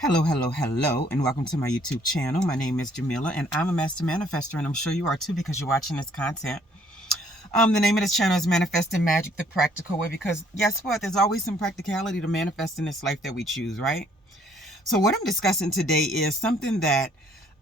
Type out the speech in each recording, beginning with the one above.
Hello, hello, hello, and welcome to my YouTube channel. My name is Jameelah, and I'm a master manifester, and I'm sure you are too because you're watching this content. The name of this channel is Manifesting Magic the Practical Way, because guess what? There's always some practicality to manifest in this life that we choose, right? So what I'm discussing today is something that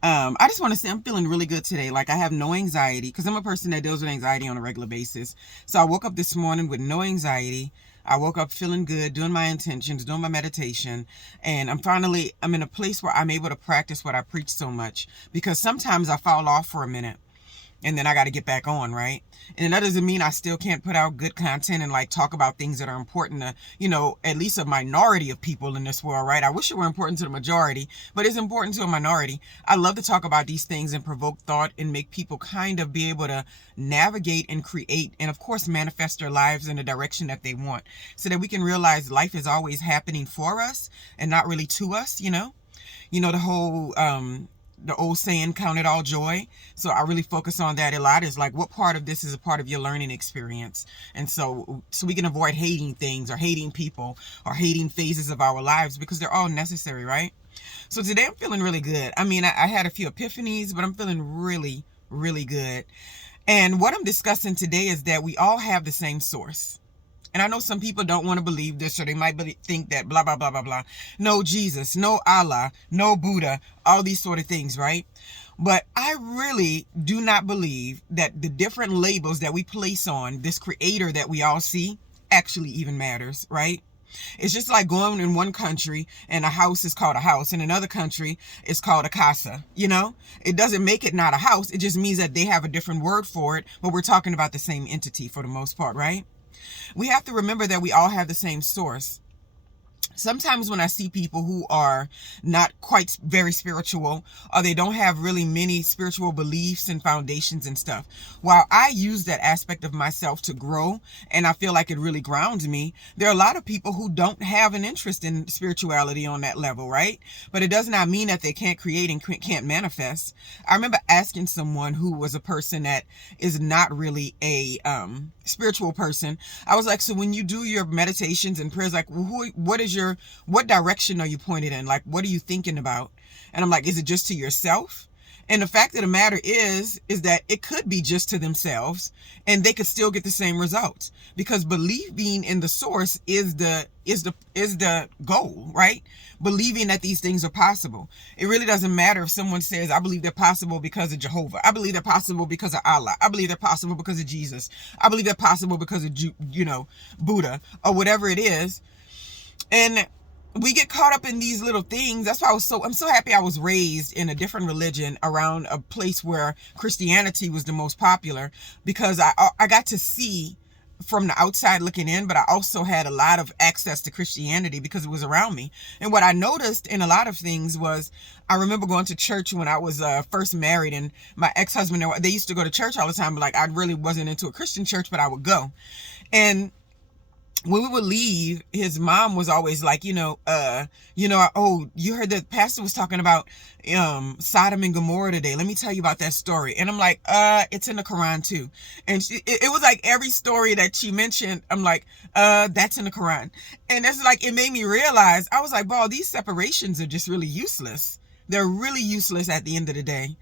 I just want to say I'm feeling really good today. Like, I have no anxiety because I'm a person that deals with anxiety on a regular basis. So I woke up this morning with no anxiety. I woke up feeling good, doing my intentions, doing my meditation, and I'm in a place where I'm able to practice what I preach so much, because sometimes I fall off for a minute and then I got to get back on, right? And that doesn't mean I still can't put out good content and like talk about things that are important to, at least a minority of people in this world, right? I wish it were important to the majority, but it's important to a minority. I love to talk about these things and provoke thought and make people kind of be able to navigate and create and, of course, manifest their lives in the direction that they want, so that we can realize life is always happening for us and not really to us, the whole the old saying, count it all joy. So I really focus on that a lot, is like, what part of this is a part of your learning experience? And so we can avoid hating things or hating people or hating phases of our lives, because they're all necessary, right? So today I'm feeling really good. I mean, I had a few epiphanies, but I'm feeling really, really good. And what I'm discussing today is that we all have the same source. And I know some people don't want to believe this, or they might think that blah, blah, blah, blah, blah. No Jesus, no Allah, no Buddha, all these sort of things, right? But I really do not believe that the different labels that we place on this creator that we all see actually even matters, right? It's just like going in one country and a house is called a house, in another country it's called a casa. It doesn't make it not a house. It just means that they have a different word for it, but we're talking about the same entity for the most part, right? We have to remember that we all have the same source. Sometimes when I see people who are not quite very spiritual, or they don't have really many spiritual beliefs and foundations and stuff, while I use that aspect of myself to grow and I feel like it really grounds me, there are a lot of people who don't have an interest in spirituality on that level, right? But it does not mean that they can't create and can't manifest. I remember asking someone who was a person that is not really a spiritual person. I was like, so when you do your meditations and prayers, like, what direction are you pointed in? Like, what are you thinking about? And I'm like, is it just to yourself? And the fact of the matter is that it could be just to themselves, and they could still get the same results, because believing in the source is the goal, right? Believing that these things are possible. It really doesn't matter if someone says, I believe they're possible because of Jehovah. I believe they're possible because of Allah. I believe they're possible because of Jesus. I believe they're possible because of, Buddha, or whatever it is. And we get caught up in these little things. That's why I'm so happy I was raised in a different religion, around a place where Christianity was the most popular, because I got to see from the outside looking in, but I also had a lot of access to Christianity because it was around me. And what I noticed in a lot of things was, I remember going to church when I was first married, and my ex-husband, they used to go to church all the time, but like, I really wasn't into a Christian church, but I would go. And when we would leave, his mom was always like, oh, you heard the pastor was talking about Sodom and Gomorrah today. Let me tell you about that story. And I'm like, it's in the Quran too. And it was like every story that she mentioned, I'm like, that's in the Quran. And it's like, it made me realize, I was like, wow, these separations are just really useless. They're really useless at the end of the day,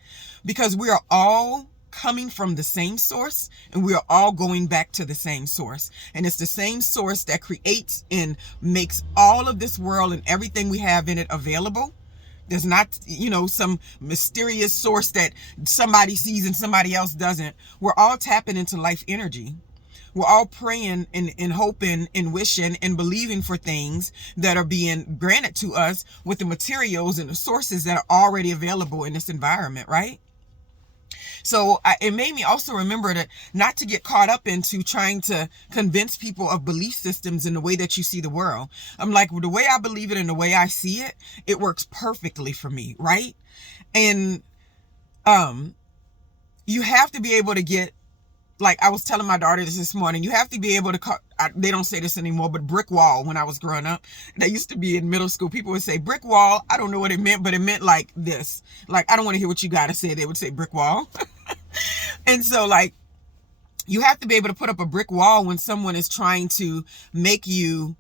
because we are all coming from the same source, and we are all going back to the same source. And it's the same source that creates and makes all of this world and everything we have in it available. There's not, some mysterious source that somebody sees and somebody else doesn't. We're all tapping into life energy. We're all praying and hoping and wishing and believing for things that are being granted to us with the materials and the sources that are already available in this environment, right? So it made me also remember that not to get caught up into trying to convince people of belief systems in the way that you see the world. I'm like, the way I believe it and the way I see it, it works perfectly for me, right? And you have to be able to get, like I was telling my daughter this morning, you have to be able to they don't say this anymore, but brick wall. When I was growing up, they used to be in middle school, people would say brick wall. I don't know what it meant, but it meant like this. Like, I don't want to hear what you got to say. They would say brick wall. And so, like, you have to be able to put up a brick wall when someone is trying to make you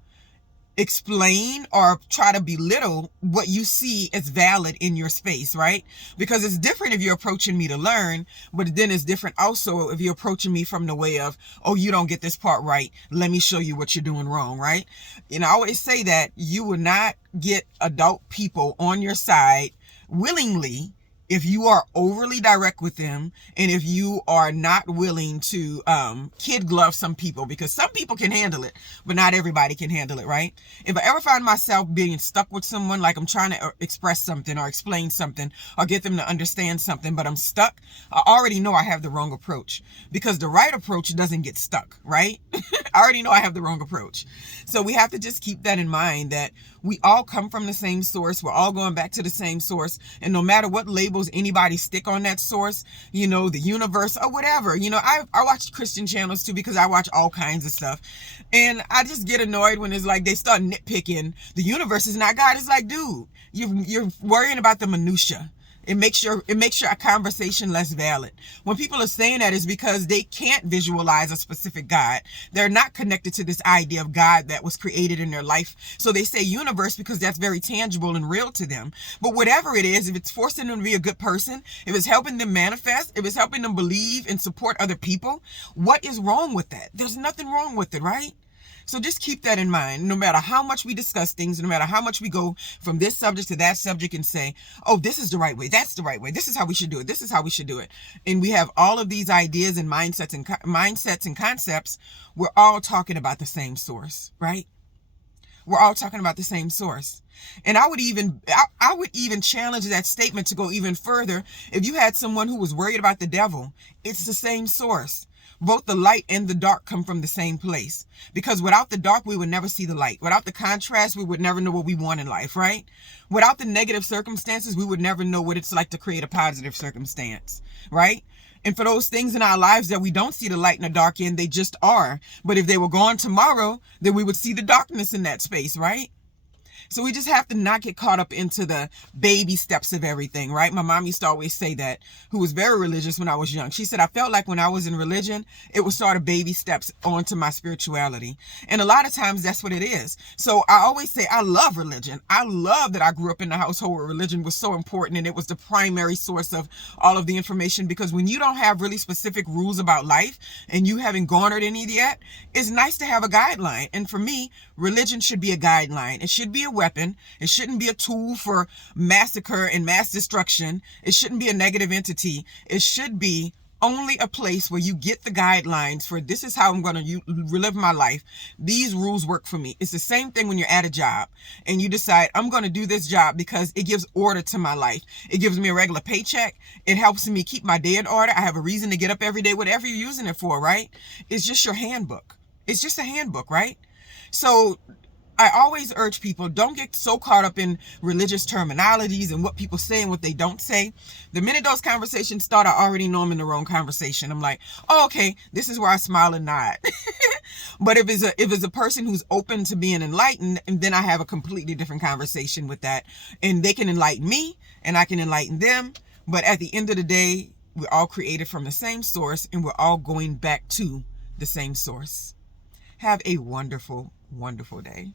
explain or try to belittle what you see as valid in your space, right? Because it's different if you're approaching me to learn, but then it's different also if you're approaching me from the way of, oh, you don't get this part right, let me show you what you're doing wrong, right? And I always say that you will not get adult people on your side willingly if you are overly direct with them, and if you are not willing to kid glove some people, because some people can handle it, but not everybody can handle it, right? If I ever find myself being stuck with someone, like I'm trying to express something or explain something or get them to understand something, but I'm stuck, I already know I have the wrong approach, because the right approach doesn't get stuck, right? I already know I have the wrong approach. So we have to just keep that in mind, that we all come from the same source. We're all going back to the same source. And no matter what labels anybody stick on that source, you know, the universe or whatever, you know, I watch Christian channels too, because I watch all kinds of stuff. And I just get annoyed when it's like they start nitpicking. The universe is not God. It's like, dude, you're worrying about the minutia. It makes your conversation less valid. When people are saying that, is because they can't visualize a specific God. They're not connected to this idea of God that was created in their life. So they say universe because that's very tangible and real to them. But whatever it is, if it's forcing them to be a good person, if it's helping them manifest, if it's helping them believe and support other people, what is wrong with that? There's nothing wrong with it, right? So just keep that in mind. No matter how much we discuss things, no matter how much we go from this subject to that subject and say, oh, this is the right way, that's the right way, this is how we should do it, this is how we should do it. And we have all of these ideas and mindsets and concepts. We're all talking about the same source, right? We're all talking about the same source. And I would even challenge that statement to go even further. If you had someone who was worried about the devil, it's the same source. Both the light and the dark come from the same place. Because without the dark, we would never see the light. Without the contrast, we would never know what we want in life, right? Without the negative circumstances, we would never know what it's like to create a positive circumstance, right? And for those things in our lives that we don't see the light and the dark in, they just are. But if they were gone tomorrow, then we would see the darkness in that space, right? So we just have to not get caught up into the baby steps of everything, right? My mom used to always say that, who was very religious when I was young. She said, I felt like when I was in religion, it was sort of baby steps onto my spirituality. And a lot of times that's what it is. So I always say, I love religion. I love that I grew up in a household where religion was so important and it was the primary source of all of the information, because when you don't have really specific rules about life and you haven't garnered any yet, it's nice to have a guideline. And for me, religion should be a guideline. It should be a weapon. It shouldn't be a tool for massacre and mass destruction. It shouldn't be a negative entity. It should be only a place where you get the guidelines for, this is how I'm going to relive my life. These rules work for me. It's the same thing when you're at a job and you decide, I'm going to do this job because it gives order to my life. It gives me a regular paycheck. It helps me keep my day in order. I have a reason to get up every day, whatever you're using it for, right? It's just your handbook. It's just a handbook, right? So I always urge people, don't get so caught up in religious terminologies and what people say and what they don't say. The minute those conversations start, I already know I'm in the wrong conversation. I'm like, oh, okay, this is where I smile and nod. But if it's a person who's open to being enlightened, and then I have a completely different conversation with that. And they can enlighten me and I can enlighten them. But at the end of the day, we're all created from the same source and we're all going back to the same source. Have a wonderful, wonderful day.